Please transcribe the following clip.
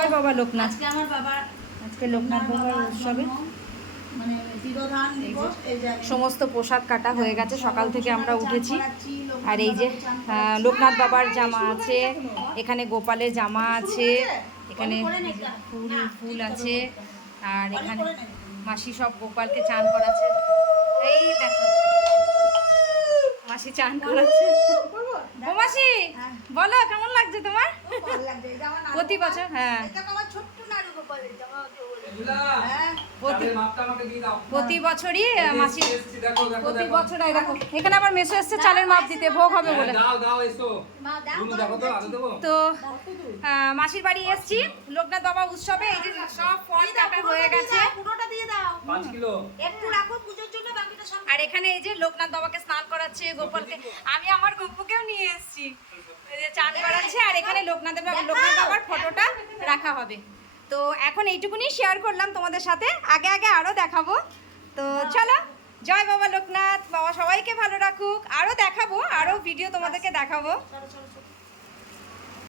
জয় বাবা লোকনাথ। আজকে আমার বাবার আজকে লোকনাথ বাবার উৎসবে মানে তিরোধান দিবস। এই যে সমস্ত পোশাক কাটা হয়ে গেছে, সকাল থেকে আমরা উঠেছি। আর এই যে লোকনাথ বাবার জামা আছে, এখানে গোপালের জামা আছে, এখানে ফুল ফুল আছে, আর এখানে মাসি সব গোপালকে চান করাচ্ছে। এই দেখো মাসি চান করাচ্ছে। ও মাসি বলো কেমন লাগছে তোমার? প্রতি বছর প্রতি বছরই মাসি প্রতি বছর দেখো এখানে আবার মেসো এসছে চালের মাপ দিতে, ভোগ হবে বলে। তো মাসির বাড়ি এসছি লোকনাথ বাবা উৎসবে। এই যে সব ফল কাটা হয়ে গেছে, পুরোটা দিয়ে দাও 5 কিলো একটু রাখো পূজোর জন্য, বাকিটা সব। আর এখানে এই যে লোকনাথ বাবাকে স্নান করাচ্ছে, গোপালকে আমি আমার গপ্পুকেও নিয়ে এসেছি, চান করাচ্ছে। আর এখানে লোকনাথ বাবার ফটোটা রাখা হবে। তো এখন এইটুকুনি শেয়ার করলাম তোমাদের সাথে, আগে আগে আরও দেখাবো। তো চলো, জয় বাবা লোকনাথ, বাবা সবাইকে ভালো রাখুক। আরও দেখাবো, আরও ভিডিও তোমাদেরকে দেখাবো।